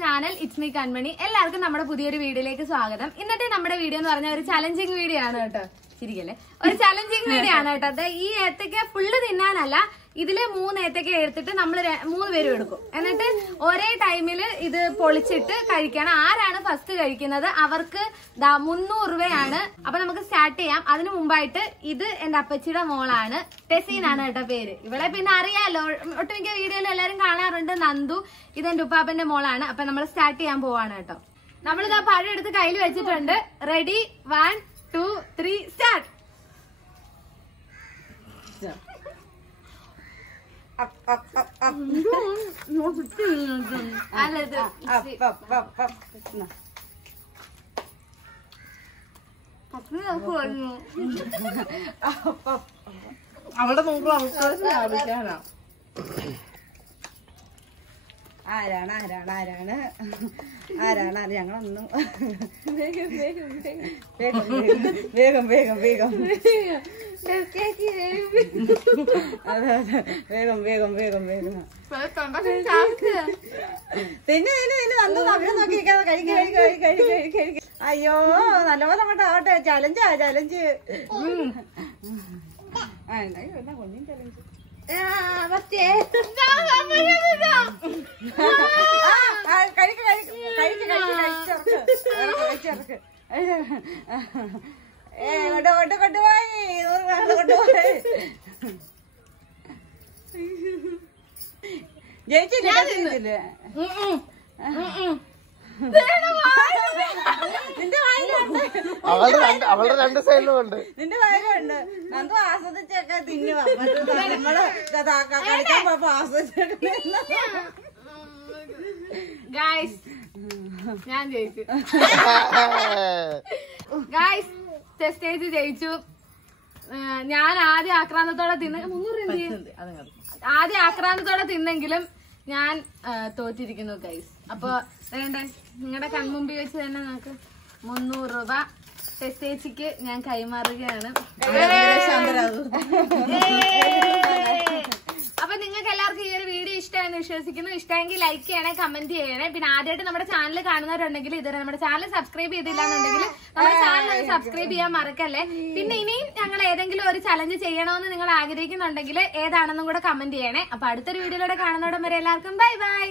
Channel it's me കൺമണി. എല്ലാവർക്കും നമ്മുടെ പുതിയൊരു വീഡിയോയിലേക്ക് സ്വാഗതം. ഇന്നത്തെ നമ്മുടെ വീഡിയോ എന്ന് പറഞ്ഞ ഒരു ചലഞ്ചിങ് വീഡിയോ ആണ് കേട്ടോ. ശരിക്കല്ലേ, ഒരു ചലഞ്ചിങ് വീഡിയോ ആണ് കേട്ടോ. അത് ഈ ഏത്തക്ക ഫുള്ള് തിന്നാനല്ല, ഇതില് 3 ഏത്തക്ക എടുത്തിട്ട് നമ്മൾ 3 പേരും എടുക്കും. എന്നിട്ട് ഒരേ ടൈമില് ഇത് പൊളിച്ചിട്ട് കഴിക്കണം. ആരാണ് ഫസ്റ്റ് കഴിക്കുന്നത് അവർക്ക് 300 രൂപയാണ്. അപ്പൊ നമുക്ക് സ്റ്റാർട്ട് ചെയ്യാം. അതിനു മുമ്പായിട്ട് ഇത് എന്റെ അപ്പച്ചിയുടെ മോളാണ്, ടെസീനാണ് കേട്ടോ പേര്. ഇവളെ പിന്നെ അറിയാലോ, ഒട്ടുമിക്ക വീഡിയോയിലും എല്ലാരും കാണാറുണ്ട്. നന്ദു ഇതെന്റെ ഉപ്പാപ്പന്റെ മോളാണ്. അപ്പൊ നമ്മൾ സ്റ്റാർട്ട് ചെയ്യാൻ പോവാണ് കേട്ടോ. നമ്മളിതാ പഴം എടുത്ത് കയ്യിൽ വെച്ചിട്ടുണ്ട്. Ready, 1 2 3 start. അവിടെ നോക്കുമ്പോ ലാഭിക്കാനാ. ആരാണ് ഞങ്ങളൊന്നും വേഗം വേഗം അയ്യോ നല്ലപോലെ അങ്ങോട്ട് ആവട്ടെ. ചലഞ്ച് കുഞ്ഞും ചലഞ്ച്. കൊണ്ടുപോയി ജയിച്ചില്ലേ? അവളുടെ 2 സൈഡിലും ഉണ്ട്. നിന്റെ വയലുണ്ട്. നമുക്ക് ആസ്വദിച്ചൊക്കെ തിന്നുക. നമ്മള് കളിക്കാൻ പോയപ്പോ ആസ്വദിച്ചൊക്കെ ഗായ്സ് ഞാൻ ജയിച്ചു. ഗായ്സ് സ്റ്റേജ് ജയിച്ചു. ഞാൻ ആദ്യം ആക്രാന്തത്തോടെ തിന്നെങ്കിലും ഞാൻ തോറ്റിരിക്കുന്നു ഗൈസ്. അപ്പൊ വേണ്ടേ, നിങ്ങളുടെ കൺമുമ്പിൽ വെച്ച് തന്നെ നമുക്ക് 300 രൂപ ടെസ്റ്റേച്ചിക്ക് ഞാൻ കൈമാറുകയാണ്. അപ്പൊ നിങ്ങൾക്ക് എല്ലാവർക്കും ഈ ഒരു വീഡിയോ ഇഷ്ടമായെന്ന് വിശ്വസിക്കുന്നു. ഇഷ്ടമെങ്കിൽ ലൈക്ക് ചെയ്യണേ, കമന്റ് ചെയ്യണേ. പിന്നെ ആദ്യമായിട്ട് നമ്മുടെ ചാനൽ കാണുന്നവരുണ്ടെങ്കിൽ ഇതുവരെ നമ്മുടെ ചാനൽ സബ്സ്ക്രൈബ് ചെയ്തില്ല എന്നുണ്ടെങ്കിൽ നമ്മുടെ ചാനൽ ഒന്ന് സബ്സ്ക്രൈബ് ചെയ്യാൻ മറക്കല്ലേ. പിന്നെ ഇനിയും ഞങ്ങൾ ഏതെങ്കിലും ഒരു ചലഞ്ച് ചെയ്യണമെന്ന് നിങ്ങൾ ആഗ്രഹിക്കുന്നുണ്ടെങ്കിൽ ഏതാണെന്നും കൂടെ കമന്റ് ചെയ്യണേ. അപ്പൊ അടുത്തൊരു വീഡിയോയിലൂടെ കാണുന്നോടം വരെ എല്ലാവർക്കും ബൈ ബൈ.